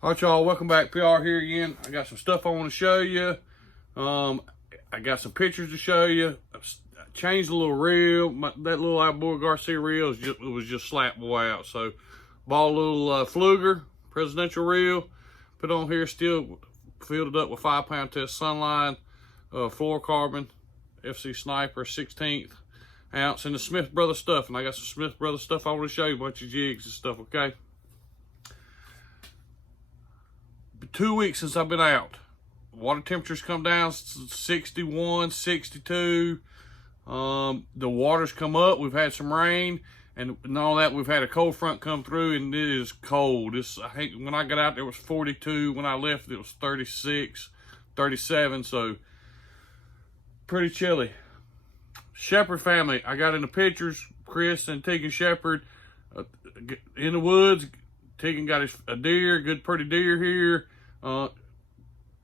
All right, y'all, welcome back. PR here again. I got some stuff I want to show you. I got some pictures to show you. I changed a little reel. That little Alboa Garcia reel was just slap boy out. So bought a little Fluger presidential reel. Put on here, still filled it up with 5-pound test Sunline, fluorocarbon, FC Sniper 16th ounce, and the Smith Brothers stuff. And I got some Smith Brothers stuff I want to show you, a bunch of jigs and stuff, okay? 2 weeks since I've been out. Water temperatures come down 61, 62. The water's come up. We've had some rain and all that. We've had a cold front come through and it is cold. I think when I got out there it was 42. When I left it was 36, 37. So pretty chilly. Shepherd family. I got in the pictures. Chris and Tegan Shepherd in the woods. Tegan got a deer, good pretty deer here.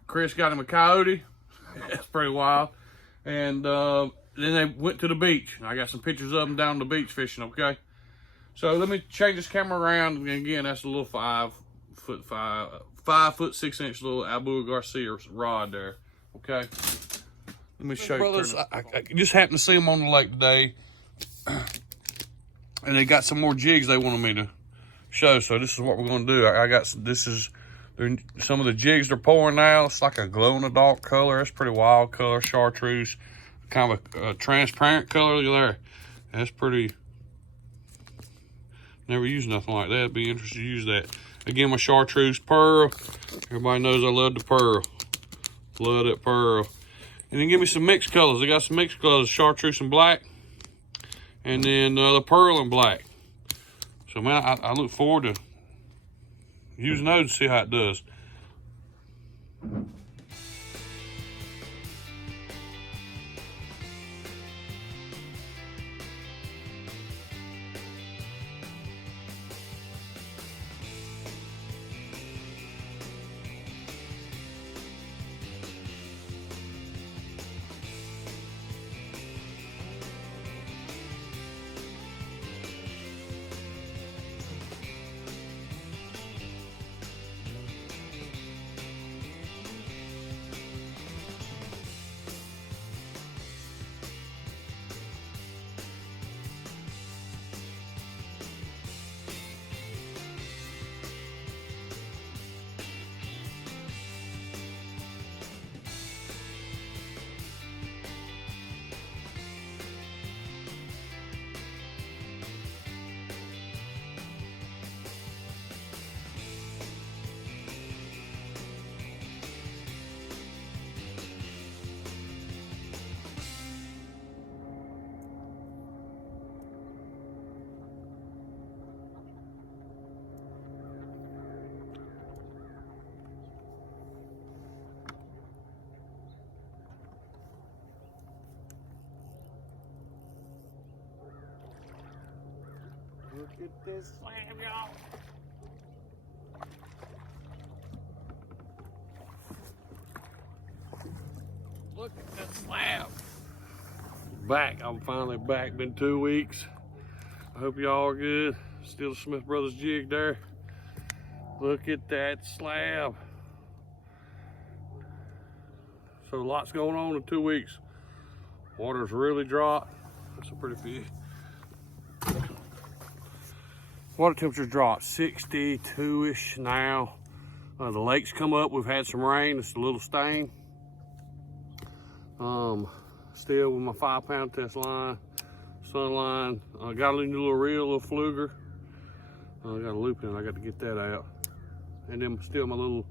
Chris got him a coyote. That's pretty wild. And then they went to the beach. I got some pictures of them down the beach fishing, okay? So let me change this camera around. And again, that's a little 5 foot 6 inch little Alboa Garcia rod there, okay? Let me show you. Brothers, I just happened to see them on the lake today. And they got some more jigs they wanted me to show. So this is what we're gonna do. Some of the jigs they're pouring now. It's like a glow-in-the-dark color. It's pretty wild color, chartreuse, kind of a transparent color. Look at there. That's pretty. Never used nothing like that. Be interested to use that. Again, my chartreuse pearl. Everybody knows I love the pearl. Love that pearl. And then give me some mixed colors. I got some mixed colors, chartreuse and black, and then the pearl and black. So man, I look forward to using those to see how it does. Look at this slam, y'all. Look at that slab. Back. I'm finally back. Been 2 weeks. I hope y'all are good. Still the Smith Brothers jig there. Look at that slab. So lots going on in 2 weeks. Water's really dropped. That's a pretty few. Water temperature's dropped 62-ish now. The lake's come up. We've had some rain. It's a little stain. Still with my 5-pound test line, Sunline. I got a new little reel, a little Fluger. I got a loop in. I got to get that out. And then still my little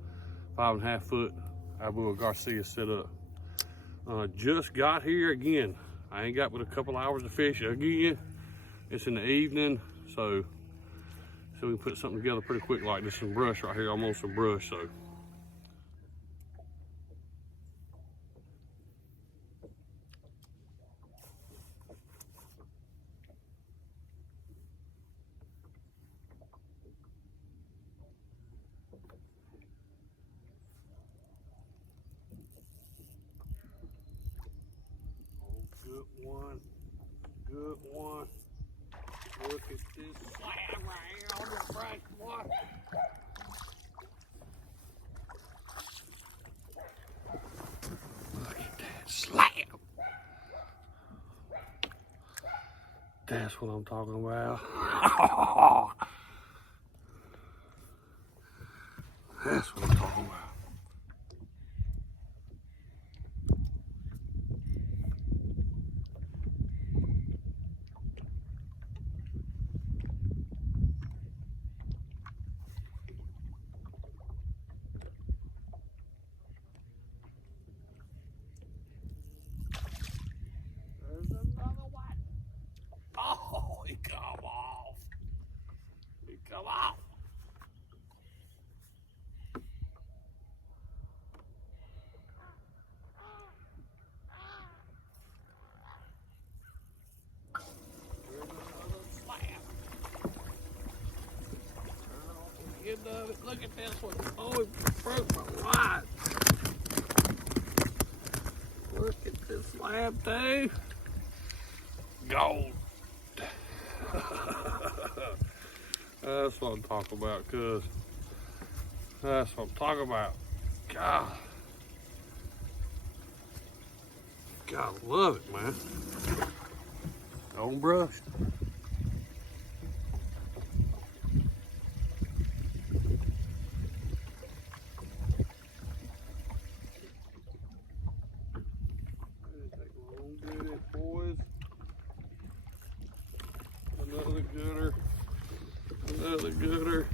5.5 foot Alboa Garcia set up. Just got here again. I ain't got but a couple hours to fish again. It's in the evening, so we can put something together pretty quick like this. Some brush right here. I'm on some brush, so. Good one. Look at this slab right here on the brush, boy. That's what I'm talking about. That's what I'm talking about. There's another one. Oh, he come off. He come off. End of it. Look at this one. Oh, it broke my line. Look at this slab too. Gold. That's what I'm talking about, cuz. That's what I'm talking about. God. God, I love it, man. On brush. Boys. Another gooder. Another gooder.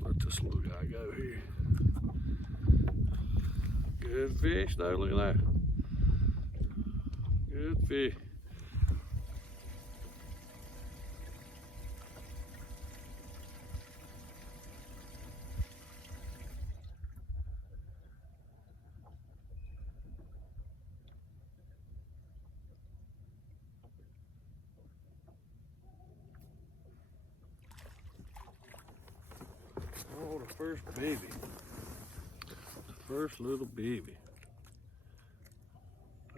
Let this little guy go here. Good fish though, look at that. Good fish. Oh, the first baby. The first little baby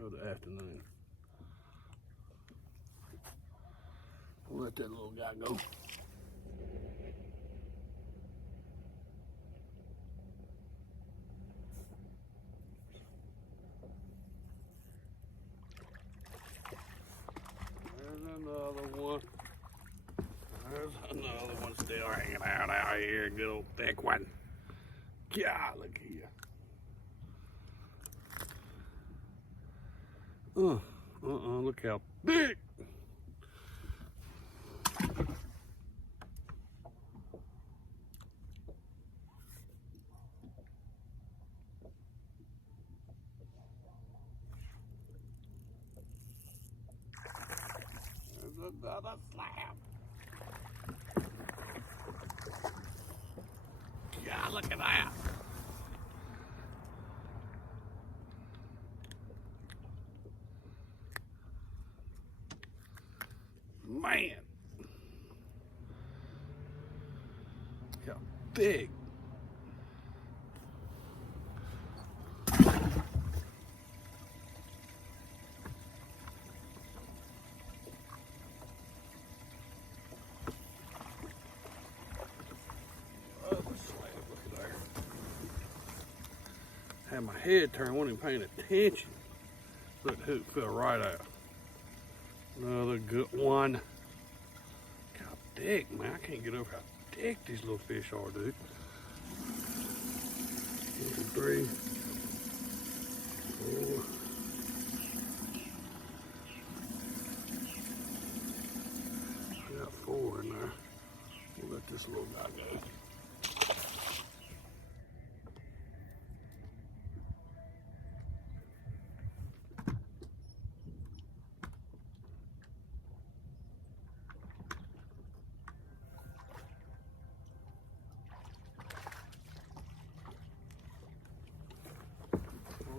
of the afternoon. We'll let that little guy go. There's another one. There's another one still hanging out here. Good old thick one. God, look here. Look how big. There's another slab. God, look at that. Man. How big. Had my head turned, wasn't even paying attention. Look, the hook fell right out. Another good one. Look how big, man. I can't get over how big these little fish are, dude. 1, 2, 3, 4. I got 4 in there. We'll let this little guy go.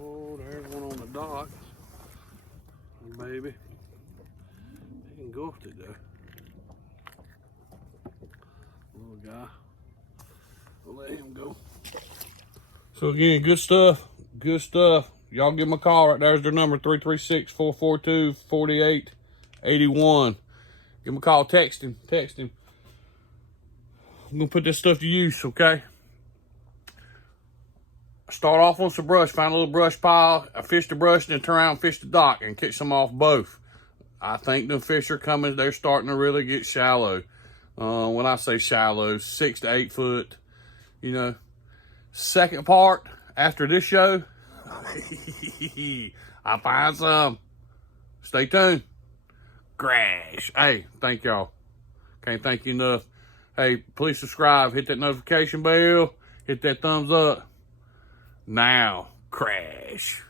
Oh, there's one on the dock. Baby. He engulfed it though. Little guy. We'll let him go. So again, good stuff. Good stuff. Y'all give them a call right there's their number, 336-442-4881. Give him a call, text him. I'm gonna put this stuff to use, okay? start off on some brush, find a little brush pile, fish the brush, and then turn around and fish the dock and catch some off both. I think the fish are coming. They're starting to really get shallow. When I say shallow, 6 to 8 foot, you know. Second part, after this show, I find some. Stay tuned. Crash. Hey, thank y'all. Can't thank you enough. Hey, please subscribe, hit that notification bell, hit that thumbs up. Now, crash.